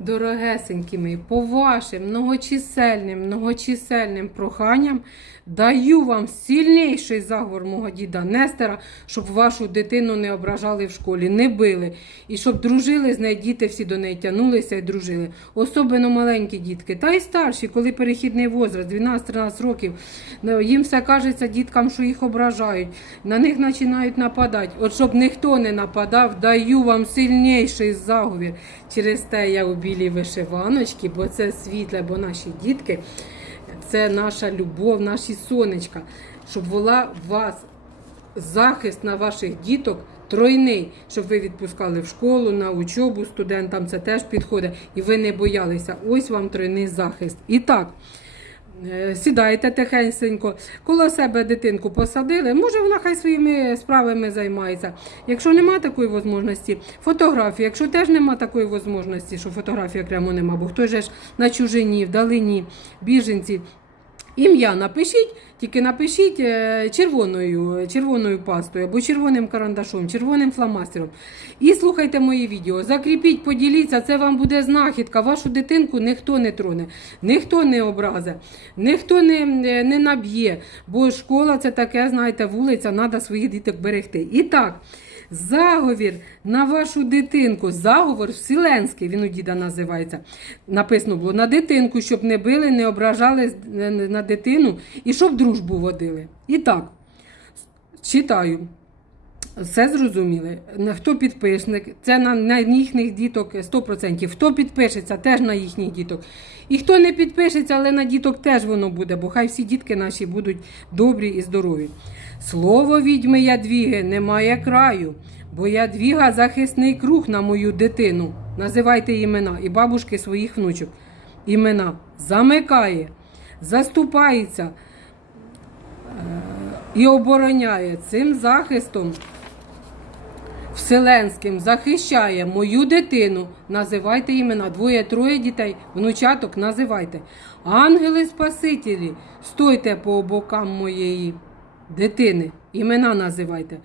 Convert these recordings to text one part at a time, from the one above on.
Дорогесенькі мої, по вашим многочисельним, многочисельним проханням даю вам сильніший заговор мого діда Нестера, щоб вашу дитину не ображали в школі, не били. І щоб дружили з нею, діти всі до неї тягнулися і дружили. Особливо маленькі дітки, та й старші, коли перехідний возраст, 12-13 років, ну, їм все кажеться діткам, що їх ображають, на них починають нападати. От щоб ніхто не нападав, даю вам сильніший заговір. Через те я у білій вишиваночки, бо це світле, бо наші дітки, це наша любов, наші сонечка, щоб була у вас захист на ваших діток тройний, щоб ви відпускали в школу, на учобу студентам це теж підходить, і ви не боялися. Ось вам тройний захист. І так. Е, Сідайте тихенько, коло себе дитинку посадили. Може, вона хай своїми справами займається. Якщо нема такої можливості, фотографії. Якщо теж нема такої можливості, що фотографії окремо нема, бо хто ж на чужині, вдалині, біженці. Ім'я напишіть, тільки напишіть е, червоною, червоною пастою або червоним карандашом, червоним фломастером. І слухайте мої відео. Закріпіть, поділіться, це вам буде знахідка. Вашу дитинку ніхто не троне, ніхто не образе, ніхто не, не наб'є. Бо школа це таке, знаєте, вулиця, треба своїх діток берегти. І так. Заговір на вашу дитинку, заговор вселенський, він у діда називається. Написано було на дитинку, щоб не били, не ображали е, на дитину і щоб дружбу водили. І так, читаю. Все зрозуміли. Хто підписник, це на, на їхніх діток 100%. Хто підпишеться, теж на їхніх діток. І хто не підпишеться, але на діток теж воно буде, бо хай всі дітки наші будуть добрі і здорові. Слово відьми Ядвіги немає краю, бо Ядвіга захисний круг на мою дитину. Називайте імена і бабушки своїх внучок. Імена замикає, заступається і обороняє цим захистом вселенським захищає мою дитину. Називайте імена. Двоє-троє дітей, внучаток називайте. Ангели Спасителі, стойте по бокам моєї дитини. Імена називайте.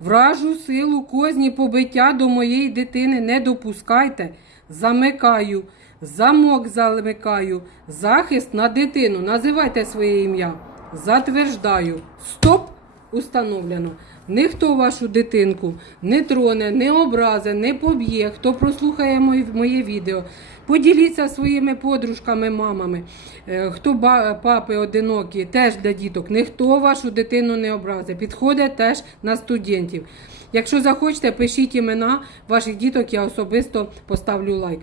Вражу силу козні побиття до моєї дитини не допускайте. Замикаю, замок замикаю, захист на дитину. Називайте своє ім'я. Затверждаю. Стоп! Установлено. Ніхто вашу дитинку не троне, не образе, не поб'є. Хто прослухає моє, відео, поділіться своїми подружками, мамами. Е, Хто папи одинокі, теж для діток. Ніхто вашу дитину не образе. Підходить теж на студентів. Якщо захочете, пишіть імена ваших діток, я особисто поставлю лайк.